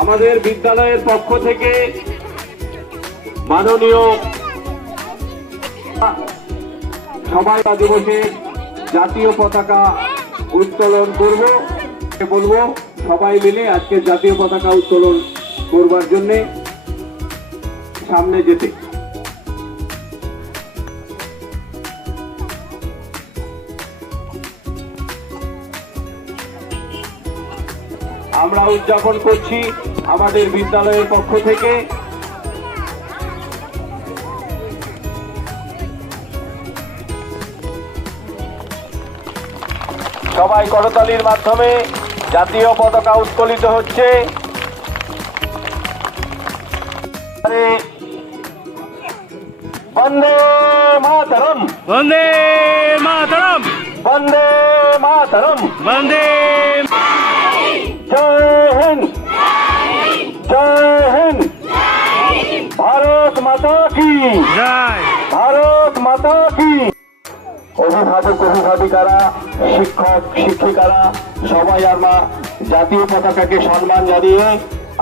আমাদের বিদ্যালয়ের পক্ষ থেকে মাননীয় সবাই দিবসের জাতীয় পতাকা উত্তোলন বলবো সবাই মিলে আজকে জাতীয় পতাকা উত্তোলন করবার জন্য সামনে যেতে। আমরা উদযাপন করছি আমাদের বিদ্যালয়ের পক্ষ থেকে। সবাই করতালির মাধ্যমে জাতীয় পতাকা উত্তোলিত হচ্ছে। বন্দে মাতরম, বন্দে মাতরম, বন্দে মাতরম, বন্দে। জয় হিন্দ, জয় হিন্দ। ভারত মাতা কি জয়, ভারত মাতা কি। অভিভাবক অভিভাবিকারা, শিক্ষক শিক্ষিকারা সবাই আমরা জাতীয় পতাকাকে সম্মান জানিয়ে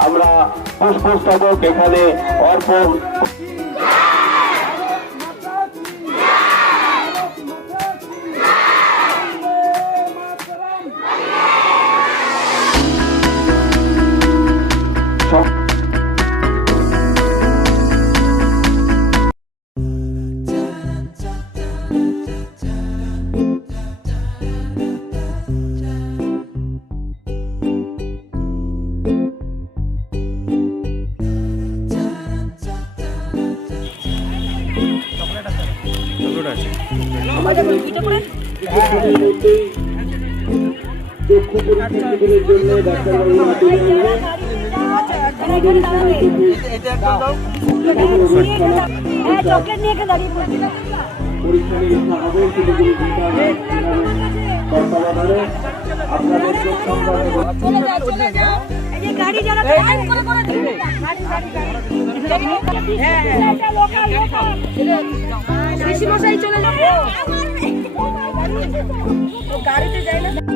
আমরা পুষ্পস্তবক এখানে অর্পণ। আমাদের চকলেট নিয়ে দাঁড়িয়ে পরীক্ষা নিরীক্ষা হবে সেটা কোনো চিন্তা নেই। তত্ত্বাবধানে আপনাদের গাড়ি যারা চলে যাবে গাড়িতে যাই না।